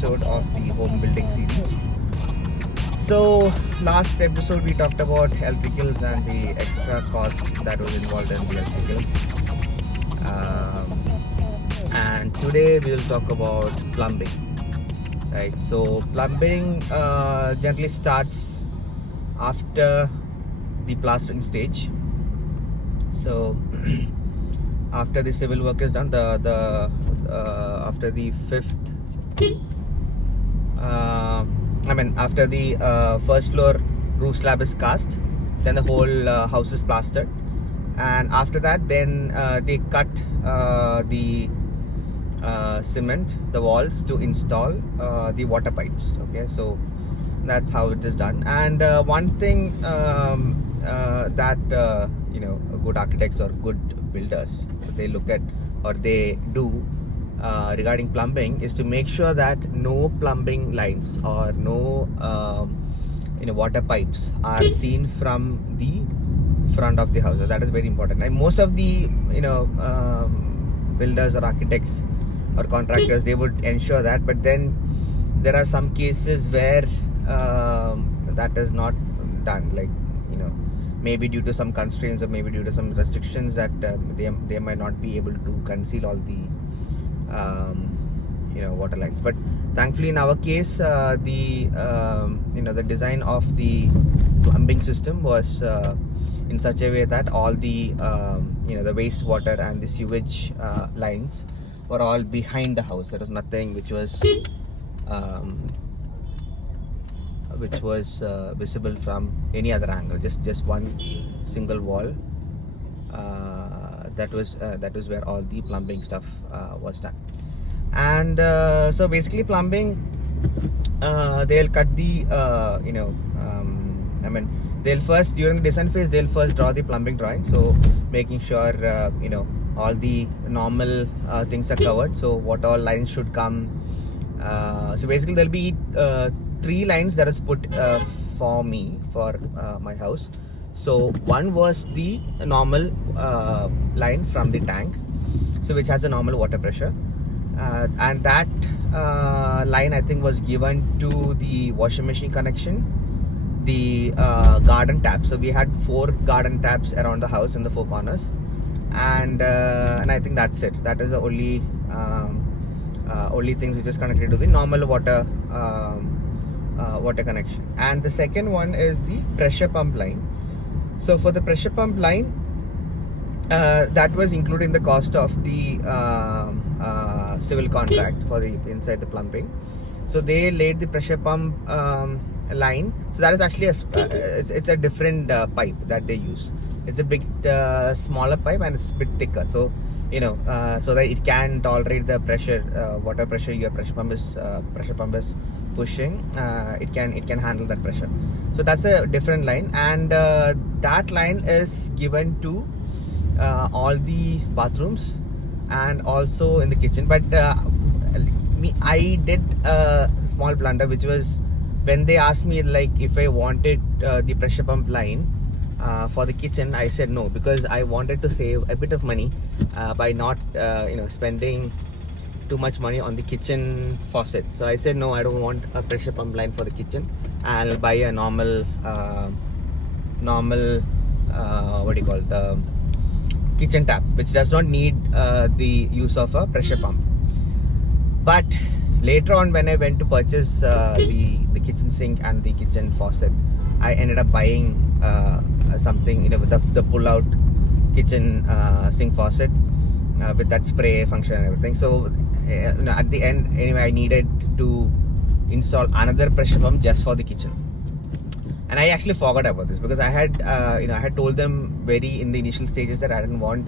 episode of the home building series. So, last episode we talked about electricals and the extra cost that was involved in the electricals. And today we will talk about plumbing. Right. So, plumbing generally starts after the plastering stage. So, after the civil work is done, after the fifth, after the first floor roof slab is cast, then the whole house is plastered, and after that, then they cut the cement, the walls to install the water pipes. Okay, so that's how it is done. And one thing that good architects or good builders, they look at or they do regarding plumbing is to make sure that no plumbing lines or no water pipes are seen from the front of the house. So that is very important. And most of the builders or architects or contractors, they would ensure that, but then there are some cases where that is not done, like maybe due to some constraints or maybe due to some restrictions that they might not be able to conceal all the water lines. But thankfully in our case, the design of the plumbing system was in such a way that all the the wastewater and the sewage lines were all behind the house. There was nothing which was visible from any other angle. Just one single wall. That was where all the plumbing stuff was done. And so basically plumbing, they'll cut the they'll first, during the design phase, they'll first draw the plumbing drawing, so making sure all the normal things are covered, so what all lines should come. So basically there'll be 3 lines that is put for my house. So one was the normal line from the tank, so which has a normal water pressure, and that line I think was given to the washing machine connection, the garden tap. So we had 4 garden taps around the house in the 4 corners, and I think that's it. That is the only things which is connected to the normal water connection. And the second one is the pressure pump line. So for the pressure pump line, that was included in the cost of the civil contract for the inside the plumbing. So they laid the pressure pump line. So that is actually it's a different pipe that they use. It's a bit smaller pipe and it's a bit thicker. So so that it can tolerate the pressure, water pressure your pressure pump is pushing. It can handle that pressure. So that's a different line, and that line is given to all the bathrooms and also in the kitchen. But I did a small blunder, which was when they asked me like if I wanted the pressure pump line for the kitchen. I said no, because I wanted to save a bit of money by not spending too much money on the kitchen faucet. So I said no, I don't want a pressure pump line for the kitchen. I'll buy a normal the kitchen tap, which does not need the use of a pressure pump. But later on, when I went to purchase the kitchen sink and the kitchen faucet, I ended up buying something with the pull-out kitchen sink faucet with that spray function and everything. So at the end, anyway, I needed to install another pressure pump just for the kitchen. And I actually forgot about this, because I had I had told them very in the initial stages that I didn't want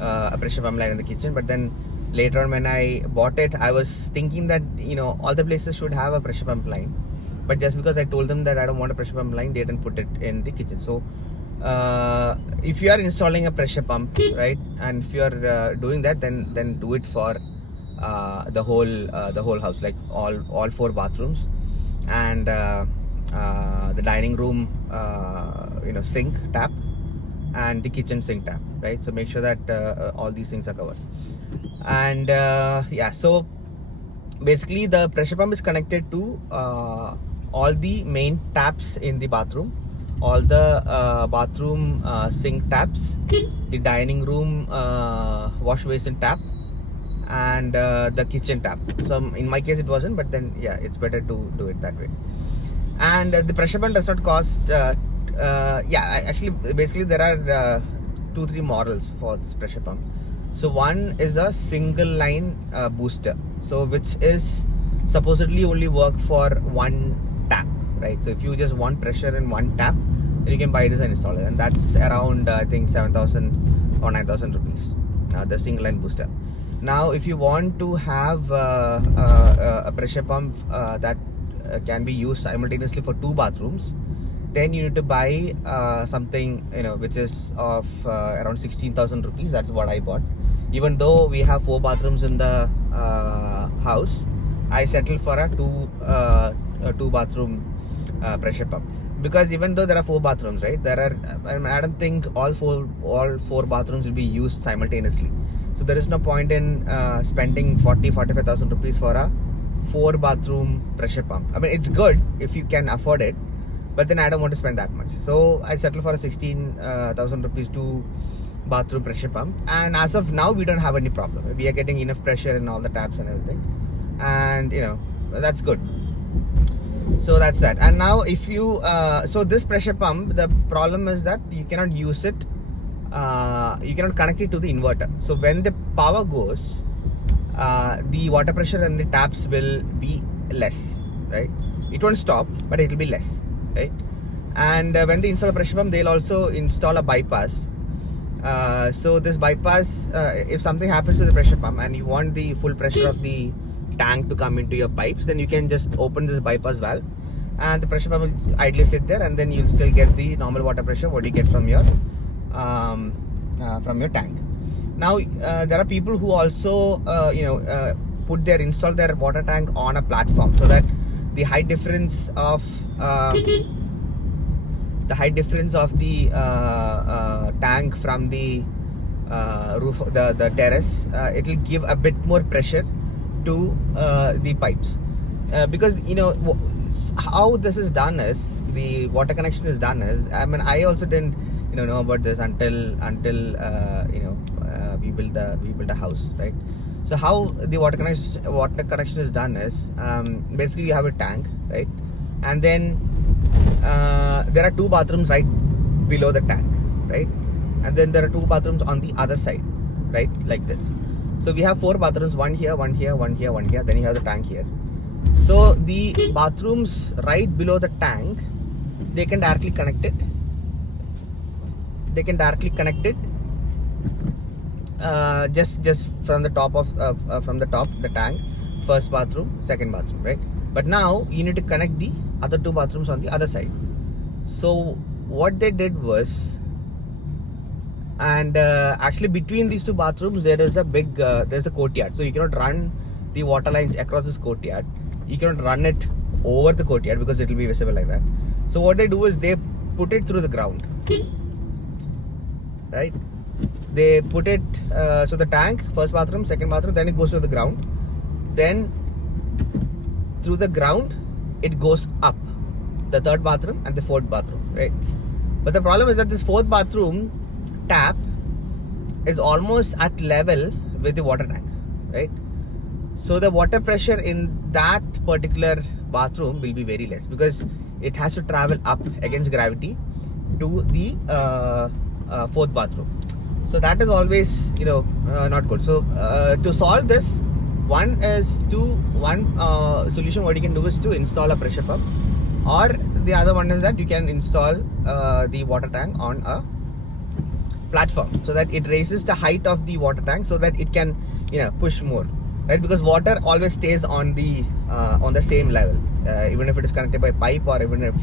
a pressure pump line in the kitchen. But then later on, when I bought it, I was thinking that all the places should have a pressure pump line. But just because I told them that I don't want a pressure pump line, they didn't put it in the kitchen. So if you are installing a pressure pump, right, and if you are doing that, then do it for the whole house, like all 4 bathrooms and the dining room sink tap and the kitchen sink tap, right? So make sure that all these things are covered. And so basically the pressure pump is connected to all the main taps in the bathroom, all the bathroom sink taps, the dining room wash basin tap, and the kitchen tap. So in my case it wasn't, but then yeah, it's better to do it that way. And the pressure pump does not cost actually basically there are 2-3 models for this pressure pump. So one is a single line booster, so which is supposedly only work for one tap, right? So if you just want pressure in one tap, then you can buy this and install it, and that's around I think 7,000 or 9,000 rupees, the single line booster. Now if you want to have a pressure pump that can be used simultaneously for 2 bathrooms, then you need to buy something, you know, which is of around 16,000 rupees. That's what I bought. Even though we have 4 bathrooms in the house, I settled for a 2 bathroom pressure pump, because even though there are 4 bathrooms, right, there are, I don't think all four bathrooms will be used simultaneously. So there is no point in spending 45,000 rupees for a 4 bathroom pressure pump. I mean, it's good if you can afford it, but then I don't want to spend that much. So I settled for a 16,000 rupees 2 bathroom pressure pump, and as of now we don't have any problem. We are getting enough pressure in all the taps and everything, and you know, that's good. So that's that. And now if you so this pressure pump, the problem is that you cannot use it, you cannot connect it to the inverter. So when the power goes, the water pressure in the taps will be less, right? It won't stop, but it will be less, right? And when they install a pressure pump, they'll also install a bypass. So this bypass, if something happens to the pressure pump and you want the full pressure of the tank to come into your pipes, then you can just open this bypass valve and the pressure pump will idly sit there, and then you'll still get the normal water pressure what you get from your tank. Now there are people who also install their water tank on a platform, so that the height difference of the tank from the roof, the terrace, it will give a bit more pressure to the pipes, because you know how this is done is, the water connection is done is, I mean, I also didn't know about this until we built a house, right? So how the water connection is done is, basically you have a tank, right, and then there are 2 bathrooms right below the tank, right, and then there are 2 bathrooms on the other side, right, like this. So we have 4 bathrooms, one here, one here, one here, one here, then you have the tank here. So the bathrooms right below the tank, they can directly connect it. Just from the top of the tank, first bathroom, second bathroom, right? But now you need to connect the other 2 bathrooms on the other side. So what they did was, and actually between these 2 bathrooms there is a big there's a courtyard, so you cannot run the water lines across this courtyard. You cannot run it over the courtyard because it will be visible like that. So what they do is they put it through the ground, right? They put it so the tank, first bathroom, second bathroom, then it goes to the ground, then through the ground it goes up, the 3rd bathroom and the 4th bathroom, right? But the problem is that this 4th bathroom tap is almost at level with the water tank, right? So the water pressure in that particular bathroom will be very less, because it has to travel up against gravity to the 4th bathroom. So that is always not good. So to solve this, one solution what you can do is to install a pressure pump, or the other one is that you can install the water tank on a platform, so that it raises the height of the water tank, so that it can push more, right? Because water always stays on the same level, even if it is connected by pipe, or even if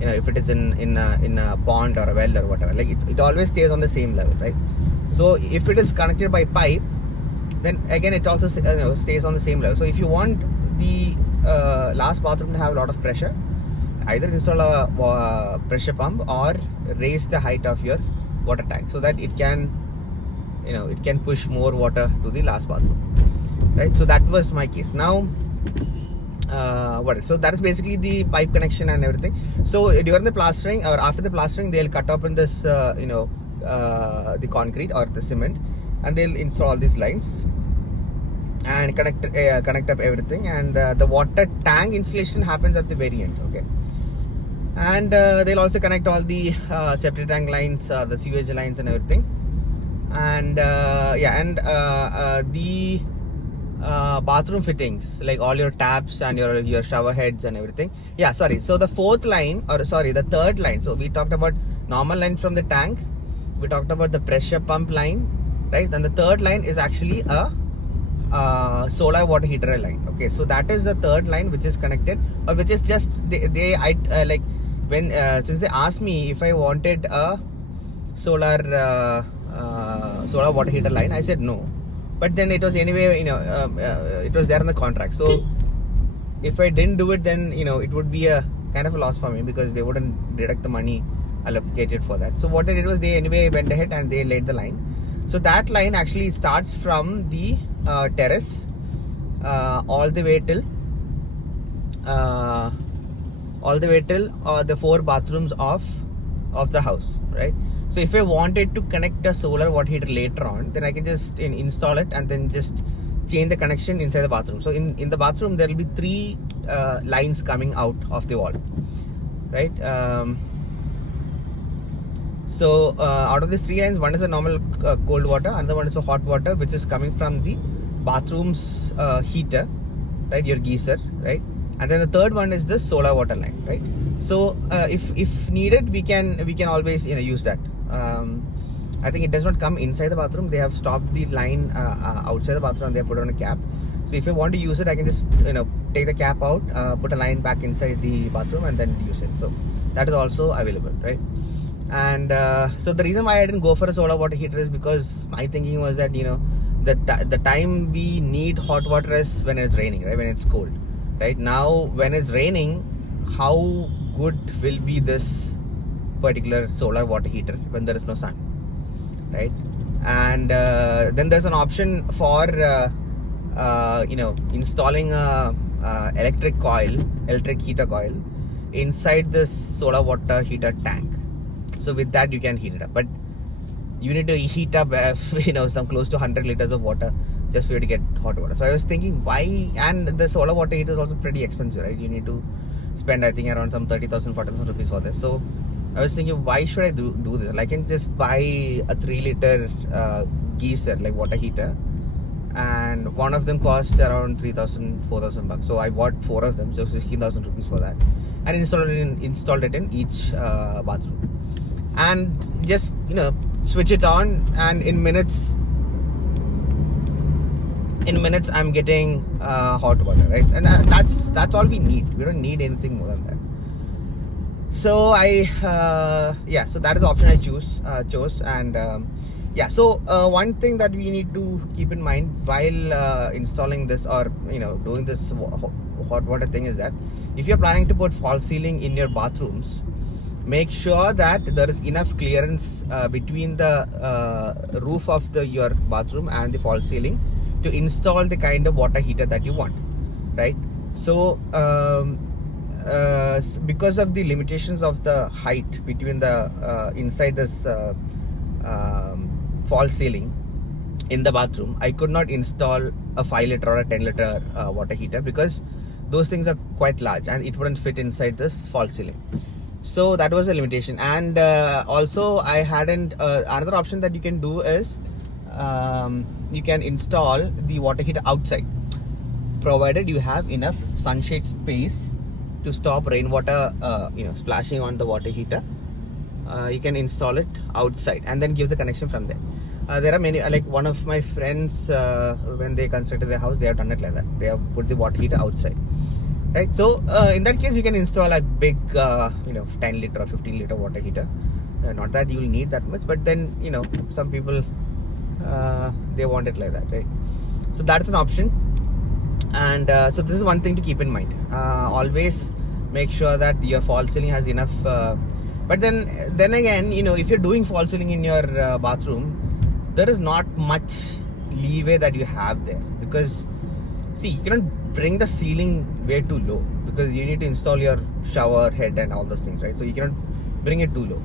if it is in a pond or a well or whatever, like it always stays on the same level, right? So if it is connected by pipe, then again it also stays on the same level. So if you want the last bathroom to have a lot of pressure, either install a pressure pump or raise the height of your water tank, so that it can push more water to the last bathroom, right? So that was my case. Now what else? So that is basically the pipe connection and everything. So during the plastering or after the plastering, they'll cut open this the concrete or the cement, and they'll install all these lines and connect up everything, and the water tank installation happens at the very end. Okay. And they'll also connect all the septic tank lines, the sewage lines and everything. And the bathroom fittings, like all your taps and your shower heads and everything. Yeah, sorry. So the the third line. So we talked about normal line from the tank. We talked about the pressure pump line, right? And the third line is actually a solar water heater line. Okay, so that is the third line which is connected, or which is just since they asked me if I wanted a solar water heater line, I said no. But then it was anyway, it was there in the contract. So if I didn't do it, then it would be a kind of a loss for me, because they wouldn't deduct the money allocated for that. So what they did was they anyway went ahead and they laid the line. So that line actually starts from the terrace all the way till the 4 bathrooms of the house, right? So if I wanted to connect a solar water heater later on, then I can just install it and then just change the connection inside the bathroom. So in the bathroom there will be 3 lines coming out of the wall, right? So out of these 3 lines, one is a normal cold water, another one is a hot water, which is coming from the bathroom's heater, right? Your geyser, right? And then the third one is the solar water line, right? So if needed, we can always use that. I think it does not come inside the bathroom. They have stopped the line outside the bathroom and they have put on a cap. So if I want to use it, I can just take the cap out, put a line back inside the bathroom and then use it. So that is also available, right? And so the reason why I didn't go for a solar water heater is because my thinking was that the time we need hot water is when it's raining, right? When it's cold, right? Now when it's raining, how good will be this particular solar water heater when there is no sun, right? And then there's an option for installing a electric heater coil inside this solar water heater tank. So with that you can heat it up, but you need to heat up some close to 100 liters of water just for you to get hot water. So I was thinking, why? And the solar water heater is also pretty expensive, right? You need to spend, I think, around some 30,000 40,000 rupees for this. So I was thinking, why should I do this? Like, I can just buy a 3-liter geyser, like water heater, and one of them cost around 3,000 4,000 bucks. So I bought 4 of them, so 16,000 rupees for that, and installed it in each bathroom, and just switch it on, and in minutes I'm getting hot water, right? And that's all we need. We don't need anything more than that. So so that is the option I chose. And so one thing that we need to keep in mind while installing this, or doing this hot water thing, is that if you're planning to put false ceiling in your bathrooms, make sure that there is enough clearance between the roof of your bathroom and the false ceiling to install the kind of water heater that you want, right? So because of the limitations of the height between the inside this false ceiling in the bathroom, I could not install a 5-liter or a 10-liter water heater, because those things are quite large and it wouldn't fit inside this false ceiling. So that was a limitation. And also I hadn't another option that you can do is you can install the water heater outside, provided you have enough sunshade space to stop rainwater splashing on the water heater. You can install it outside and then give the connection from there. There are many, like one of my friends, when they constructed their house, they have done it like that. They have put the water heater outside, right? So in that case, you can install a big 10-liter or 15-liter water heater. Not that you'll need that much, but then some people they want it like that, right? So that's an option. And so this is one thing to keep in mind. Always make sure that your false ceiling has enough. But then again, if you're doing false ceiling in your bathroom, there is not much leeway that you have there, because see, you cannot bring the ceiling way too low, because you need to install your shower head and all those things, right? So you cannot bring it too low.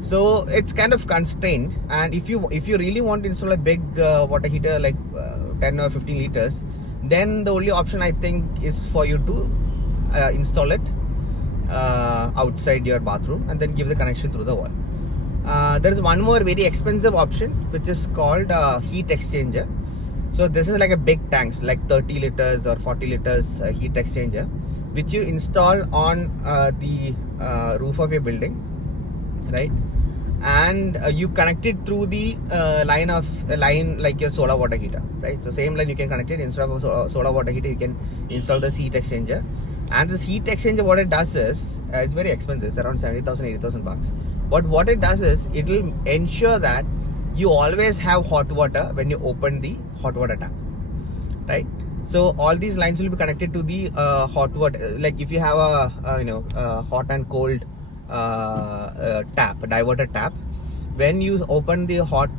So it's kind of constrained. And if you really want to install a big water heater like 10 or 15 liters, then the only option I think is for you to install it outside your bathroom and then give the connection through the wall. There is one more very expensive option, which is called heat exchanger. So this is like a big tanks, like 30 liters or 40 liters heat exchanger, which you install on the roof of your building, right? And you connect it through the line like your solar water heater, right? So same line you can connect it. Instead of a solar water heater, you can install this heat exchanger. And this heat exchanger, what it does is, it's very expensive. It's around 70,000, 80,000 bucks. But what it does is, it will ensure that you always have hot water when you open the hot water tap, right? So all these lines will be connected to the hot water. Like if you have a hot and cold tap, a diverter tap, when you open the hot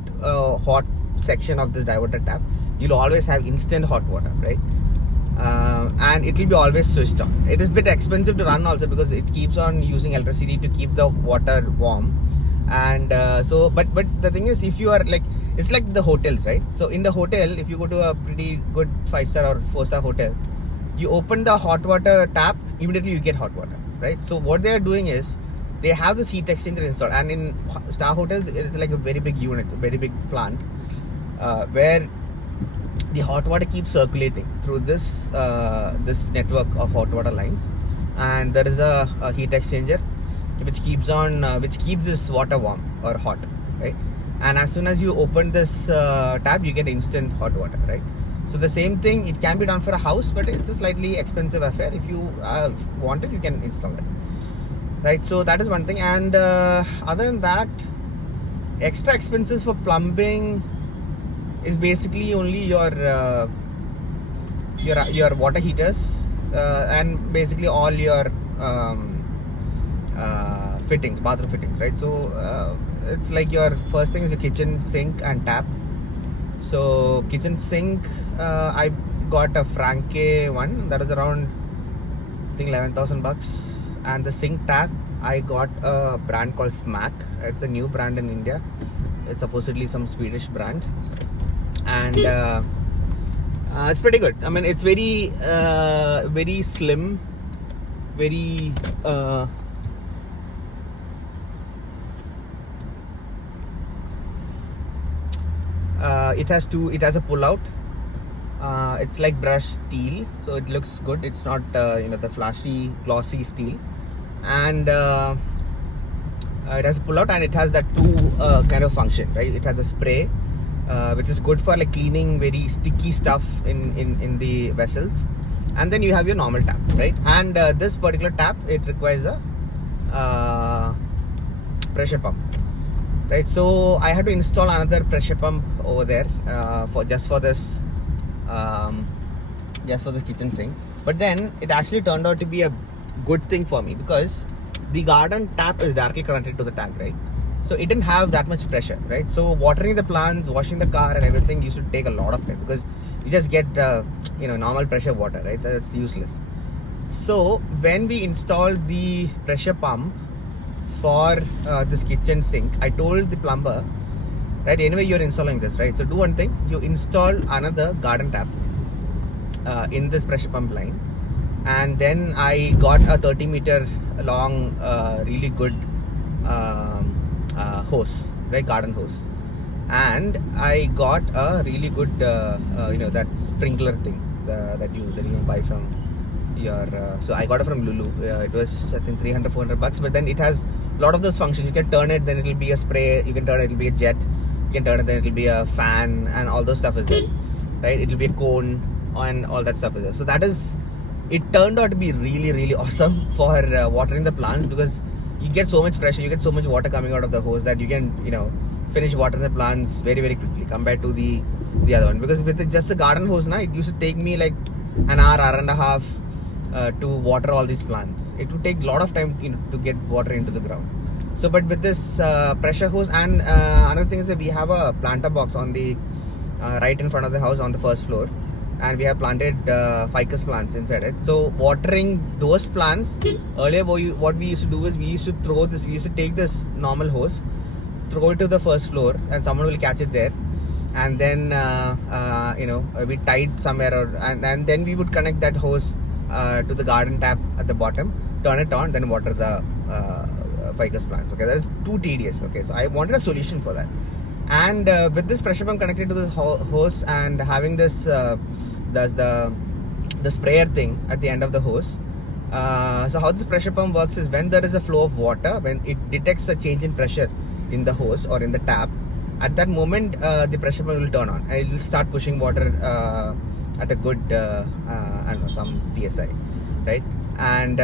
section of this diverter tap, you'll always have instant hot water, right? And it will be always switched on. It is a bit expensive to run also, because it keeps on using electricity to keep the water warm. And but the thing is, if you are like, it's like the hotels, right? So in the hotel, if you go to a pretty good 5-star or 4-star hotel, you open the hot water tap, immediately you get hot water, right? So what they are doing is, they have this heat exchanger installed. And in star hotels, it's like a very big unit, a very big plant, where the hot water keeps circulating through this this network of hot water lines. And there is a heat exchanger which keeps this water warm or hot, right? And as soon as you open this tap, you get instant hot water, right? So the same thing, it can be done for a house, but it's a slightly expensive affair. If you want it, you can install it, right? So that is one thing. And other than that, extra expenses for plumbing is basically only your water heaters and basically all your fittings, bathroom fittings, right? So it's like your first thing is your kitchen sink and tap. So kitchen sink, I got a Franke one that was around, I think, 11,000 bucks. And the sink tap, I got a brand called Smack. It's a new brand in India. It's supposedly some Swedish brand. And it's pretty good. I mean, it's very very slim, very it has a pull out. It's like brushed steel, so it looks good. It's not the flashy glossy steel. And it has a pull out, and it has that two kind of function, right? It has a spray, which is good for like cleaning very sticky stuff in the vessels. And then you have your normal tap, right? And this particular tap, it requires a pressure pump, right? So I had to install another pressure pump over there for this kitchen sink. But then it actually turned out to be a good thing for me, because the garden tap is directly connected to the tank, right? So it didn't have that much pressure, right? So watering the plants, washing the car and everything used to take a lot of time, because you just get normal pressure water, right? That's useless. So when we installed the pressure pump for this kitchen sink, I told the plumber, right, anyway you're installing this, right? So do one thing, you install another garden tap in this pressure pump line. And then I got a 30-meter long really good hose, right, garden hose. And I got a really good that sprinkler thing that you buy from your so I got it from Lulu. It was, I think, 300-400 bucks. But then it has a lot of those functions. You can turn it, then it'll be a spray. You can turn it, it'll be a jet. You can turn it, then it'll be a fan, and all those stuff is there, right? It'll be a cone and all that stuff is there. So it turned out to be really, really awesome for watering the plants, because you get so much pressure, you get so much water coming out of the hose that you can finish watering the plants very, very quickly compared to the other one. Because with just the garden hose now, it used to take me like an hour and a half to water all these plants. It would take a lot of time to get water into the ground. So but with this pressure hose, and another thing is that we have a planter box on the right in front of the house on the first floor. and we have planted ficus plants inside it. So watering those plants, earlier what we used to do is we used to take this normal hose, throw it to the first floor, and someone will catch it there, and then we tied somewhere, and then we would connect that hose to the garden tap at the bottom, turn it on, then water the ficus plants. Okay, that's too tedious. Okay, so I wanted a solution for that, and with this pressure pump connected to this hose and having this the sprayer thing at the end of the hose. So how this pressure pump works is, when there is a flow of water, when it detects a change in pressure in the hose or in the tap, at that moment the pressure pump will turn on and it will start pushing water at a good I don't know, some psi, right? And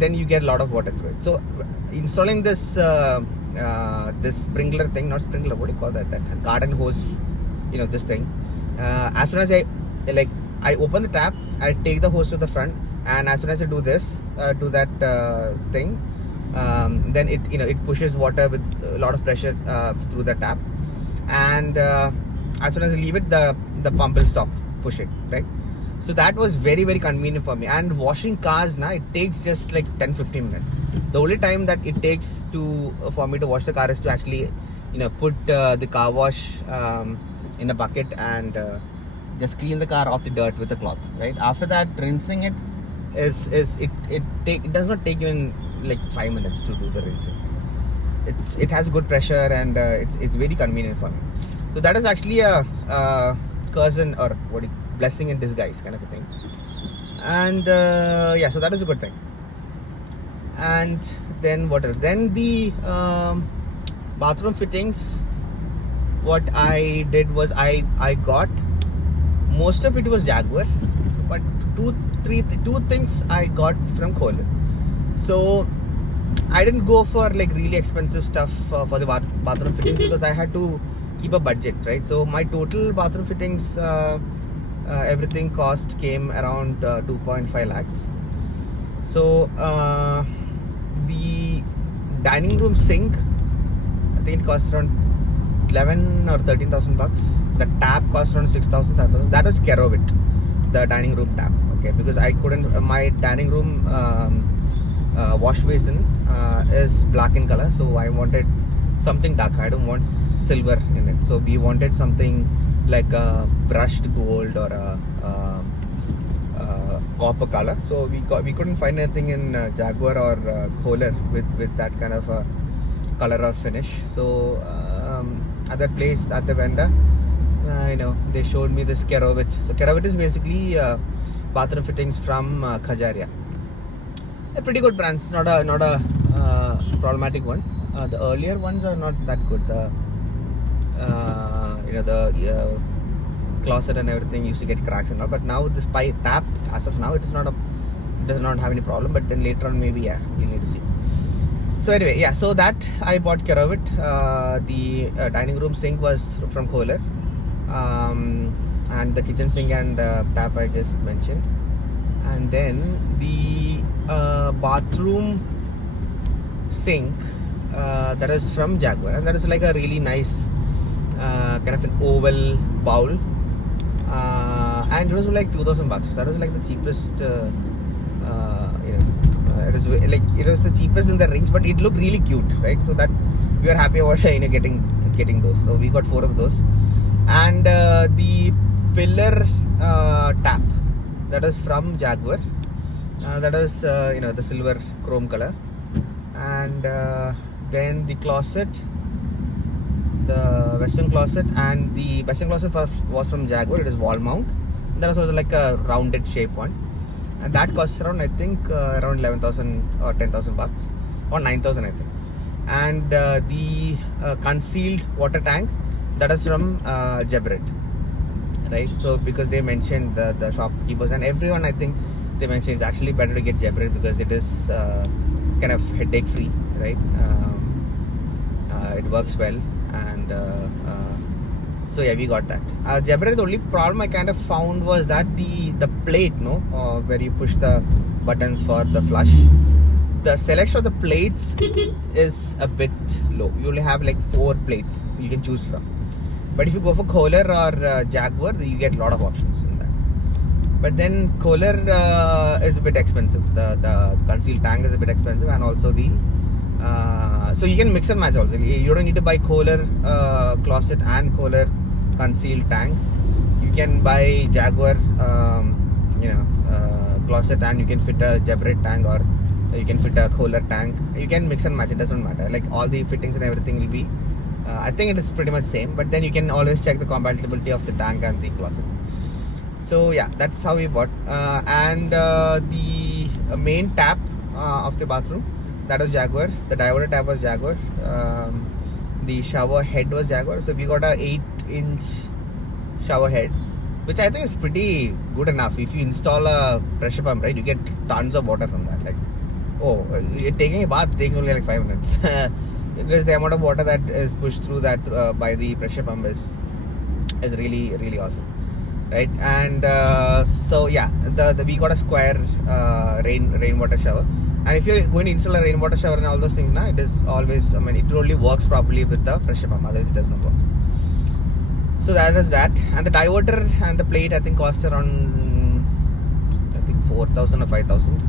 then you get a lot of water through it. So installing this this sprinkler thing, not sprinkler, what do you call that garden hose, this thing, as soon as I open the tap, I take the hose to the front, and as soon as I do this do that thing, then it pushes water with a lot of pressure through the tap, and as soon as I leave it, the pump will stop pushing, right? So that was very, very convenient for me. And washing cars now, it takes just like 10-15 minutes. The only time that it takes for me to wash the car is to actually put the car wash in a bucket and just clean the car off the dirt with a cloth, right? After that, rinsing it it does not take even like 5 minutes to do the rinsing. It has good pressure, and it's very convenient for me. So that is actually a cousin, or blessing in disguise kind of a thing. And so that is a good thing. And then what else? Then the bathroom fittings, what I did was I got most of it was Jaguar, but two things I got from Kohler. So I didn't go for like really expensive stuff for the bathroom fittings, because I had to keep a budget, right? So my total bathroom fittings, everything cost came around 2.5 lakhs. So the dining room sink, I think it cost around 11 or 13,000 bucks. The tap cost around 6,000, 7,000. That was Kerovit, the dining room tap. Okay, because I couldn't. My dining room wash basin is black in color, so I wanted something dark. I don't want silver in it. So we wanted something like a brushed gold or a copper color. So we couldn't find anything in Jaguar or Kohler with that kind of a color or finish. So at that place, at the vendor, they showed me this Kerovit. So Kerovit is basically bathroom fittings from Khajaria. A pretty good brand, not a problematic one. The earlier ones are not that good. The closet and everything used to get cracks and all, but now this tap, as of now, it does not have any problem. But then later on, maybe we'll need to see. So anyway, so that I bought Kerovit. The dining room sink was from Kohler, and the kitchen sink and tap I just mentioned. And then the bathroom sink, that is from Jaguar, and that is like a really nice kind of an oval bowl, and it was like 2,000 bucks. That was like the cheapest. It was the cheapest in the range, but it looked really cute, right? So that we were happy about getting those. So we got 4 of those, and the pillar tap, that is from Jaguar. That is the silver chrome color, and then the closet, the western closet, and the western closet was from Jaguar. It is wall mount. That was also like a rounded shape one, and that costs around, I think, around 11,000 or 10,000 bucks, or 9,000, I think. And the concealed water tank, that is from Jebret, right? So because they mentioned the shopkeepers and everyone, I think they mentioned it's actually better to get Jebret because it is kind of headache free, right? It works well, and so we got that. Jebret, the only problem I kind of found was that the plate, where you push the buttons for the flush, the selection of the plates is a bit low. You only have like 4 plates you can choose from. But if you go for Kohler or Jaguar, you get a lot of options in that. But then Kohler is a bit expensive. The concealed tank is a bit expensive, and also the so you can mix and match also. You don't need to buy Kohler closet and Kohler concealed tank. You can buy Jaguar closet, and you can fit a Jabret tank, or you can fit a Kohler tank. You can mix and match, it doesn't matter. Like all the fittings and everything will be I think it is pretty much same, but then you can always check the compatibility of the tank and the closet. So yeah, that's how we bought. And the main tap of the bathroom, that was Jaguar. The diverter tap was Jaguar. The shower head was Jaguar. So we got a 8-inch shower head, which I think is pretty good enough. If you install a pressure pump, right, you get tons of water from that. Like, taking a bath takes only like 5 minutes. Because the amount of water that is pushed through that by the pressure pump is really, really awesome, right? And so yeah, we got a square rainwater shower. And if you're going to install a rainwater shower and all those things now, it is always, it only works properly with the pressure pump, otherwise it does not work. So that is that. And the diverter and the plate I think cost around 4,000 or 5,000.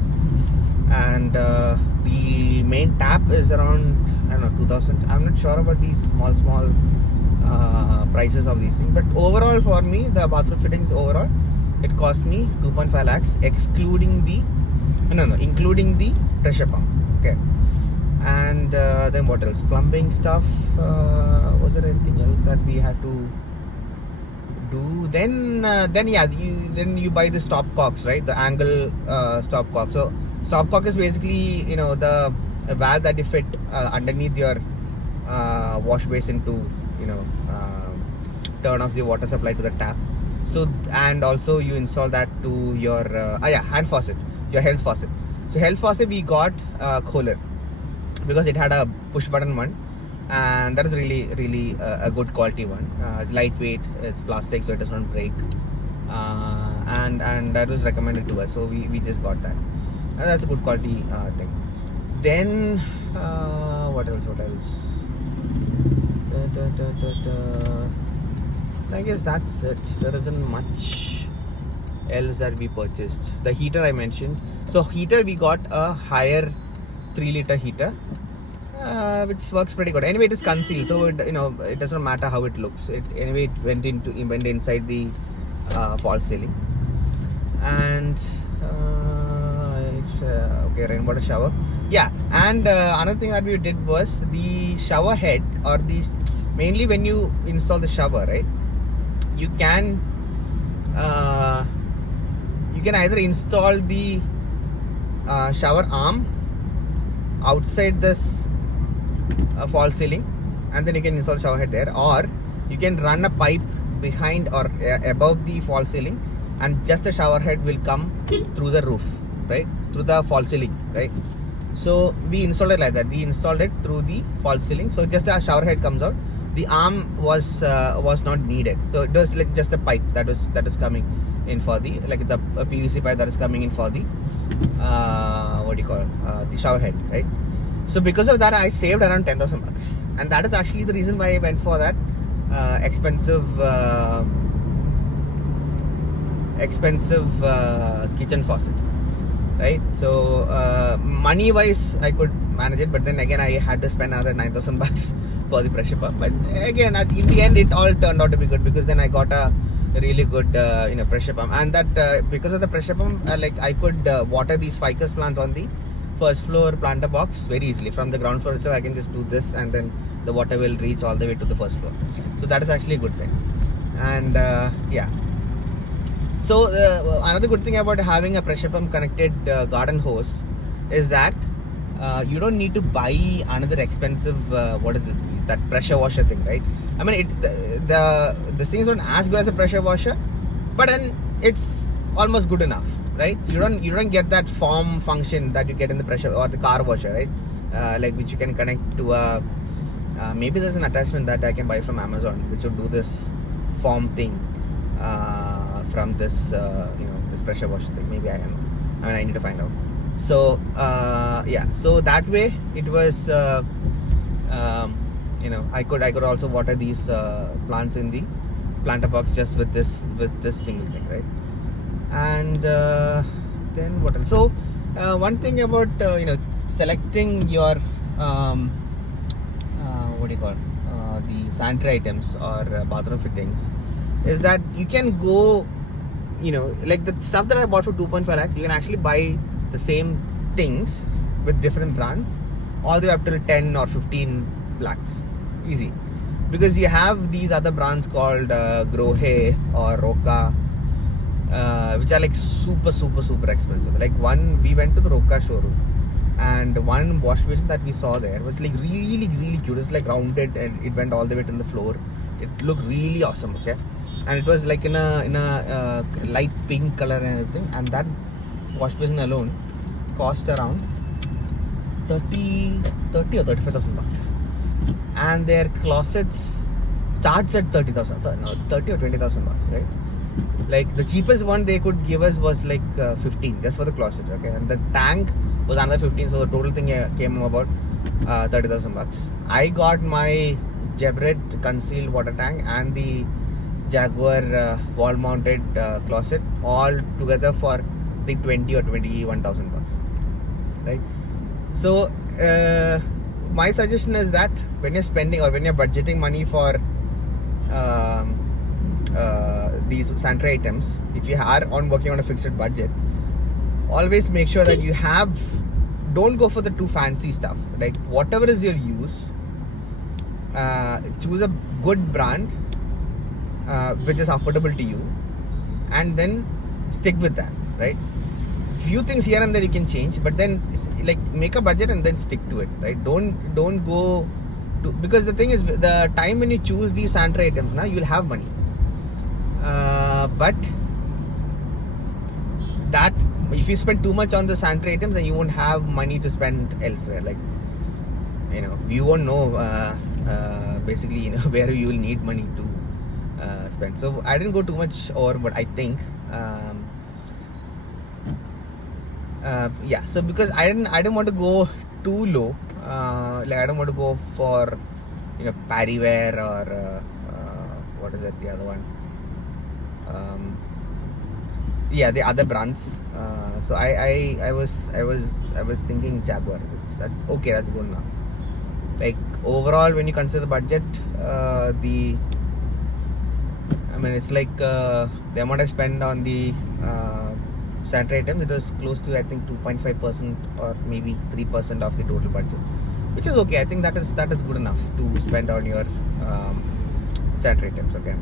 And the main tap is around 2,000. I'm not sure about these small prices of these things, but overall for me, the bathroom fittings overall, it cost me 2.5 lakhs excluding the including the pressure pump. Okay. And then what else? Plumbing stuff. Was there anything else that we had to do? Then you buy the stopcocks, right? The angle stopcock. So stopcock is basically the valve that you fit underneath your wash basin to turn off the water supply to the tap. So, and also you install that to your hand faucet, your health faucet. So health faucet we got Kohler because it had a push button one, and that is really a good quality one. It's lightweight, it's plastic, so it does not break, and that was recommended to us, so we just got that, and that's a good quality thing. Then what else? I guess that's it. There isn't much else that we purchased. The heater I mentioned. So heater, we got a higher 3-liter heater, which works pretty good. Anyway, it is concealed, so it doesn't matter how it looks. It went inside the false ceiling. And rainwater shower. Yeah, and another thing that we did was the shower head, or mainly when you install the shower, right, you can either install the shower arm outside this false ceiling, and then you can install shower head there, or you can run a pipe behind or above the false ceiling, and just the shower head will come through the roof, right, through the false ceiling, right. So we installed it like that. We installed it through the false ceiling, so just the shower head comes out. The arm was not needed, so it was like just a pipe that was coming in for the the PVC pipe that is coming in for the the shower head, right. So because of that, I saved around 10,000 bucks, and that is actually the reason why I went for that expensive kitchen faucet, right. So money wise I could manage it, but then again I had to spend another 9,000 bucks for the pressure pump. But again, in the end, it all turned out to be good, because then I got a really good pressure pump, and that because of the pressure pump, I could water these ficus plants on the first floor planter box very easily from the ground floor. So I can just do this, and then the water will reach all the way to the first floor. So that is actually a good thing. And yeah. So another good thing about having a pressure pump connected garden hose is that you don't need to buy another expensive that pressure washer thing, right? I mean, this thing is not as good as a pressure washer, but then it's almost good enough, right? You don't get that form function that you get in the pressure or the car washer, right? Which you can connect to a maybe there's an attachment that I can buy from Amazon which will do this form thing from this this pressure washer thing. Maybe I don't know. I need to find out. So yeah, so that way it was I could also water these plants in the planter box just with this single thing, right. And then what else? So one thing about selecting your what do you call the sanitary items or bathroom fittings is that you can go, like the stuff that I bought for 2.5 lakhs, you can actually buy the same things with different brands all the way up till 10 or 15 lakhs easy, because you have these other brands called Grohe or Roka, which are like super expensive. Like we went to the Roka showroom, and one wash basin that we saw there was like really cute. It's like rounded and it went all the way to the floor. It looked really awesome, okay, and it was like in a light pink color and everything, and that wash basin alone cost around 30 or 35,000 bucks, and their closets starts at 30,000, no, 30 or 20,000 bucks, right? Like the cheapest one they could give us was like 15 just for the closet, okay, and the tank was another 15, so the total thing came about 30,000 bucks. I got my Jebret concealed water tank and the Jaguar wall mounted closet all together for the 20 or 21,000 bucks, right? So my suggestion is that when you're spending or when you're budgeting money for these sanitary items, if you are working on a fixed budget, always make sure that you don't go for the too fancy stuff. Like whatever is your use, choose a good brand which is affordable to you, and then stick with that, right? Few things here and there you can change, but then like make a budget and then stick to it, right? Don't go to, because the thing is, the time when you choose these sanitary items, now you'll have money, but that if you spend too much on the sanitary items, then you won't have money to spend elsewhere. Like you won't know basically where you will need money to spend. So I didn't go too much over, but I think so because I didn't want to go too low, like I don't want to go for Parryware or what is it, the other one, the other brands. So I was thinking Jaguar. That's okay, that's good enough. Like overall, when you consider the budget, it's like the amount I spend on the sanitary items, it was close to, I think, 2.5% or maybe 3% of the total budget, which is okay. I think that is good enough to spend on your sanitary items, okay.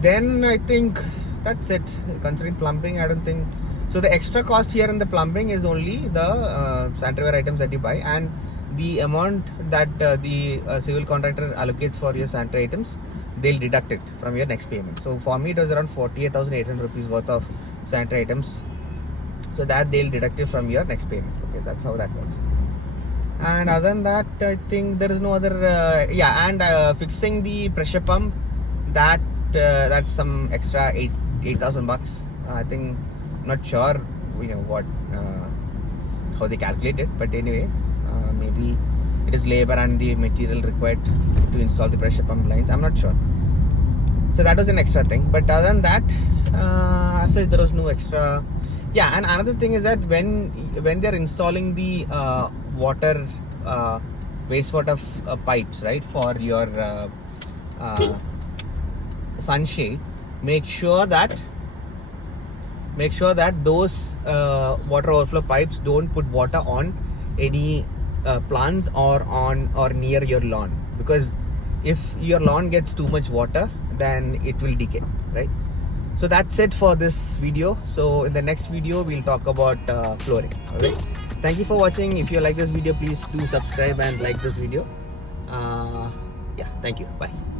Then I think that's it. Considering plumbing, I don't think so. The extra cost here in the plumbing is only the sanitary items that you buy, and the amount that the civil contractor allocates for your sanitary items, they'll deduct it from your next payment. So for me, it was around 48,800 rupees worth of sanitary items, so that they'll deduct it from your next payment. Okay, that's how that works. And other than that, I think there is no other. And fixing the pressure pump, that's some extra 8,000 bucks. I think, I'm not sure what how they calculate it, but anyway, maybe it is labor and the material required to install the pressure pump lines. I'm not sure. So that was an extra thing. But other than that, as such, there was no extra. Yeah, and another thing is that when they're installing the water wastewater pipes, right, for your sunshade, make sure that those water overflow pipes don't put water on any plants or near your lawn, because if your lawn gets too much water, then it will decay, right? So that's it for this video. So in the next video, we'll talk about flooring. All right. Thank you for watching. If you like this video, please do subscribe and like this video. Thank you. Bye.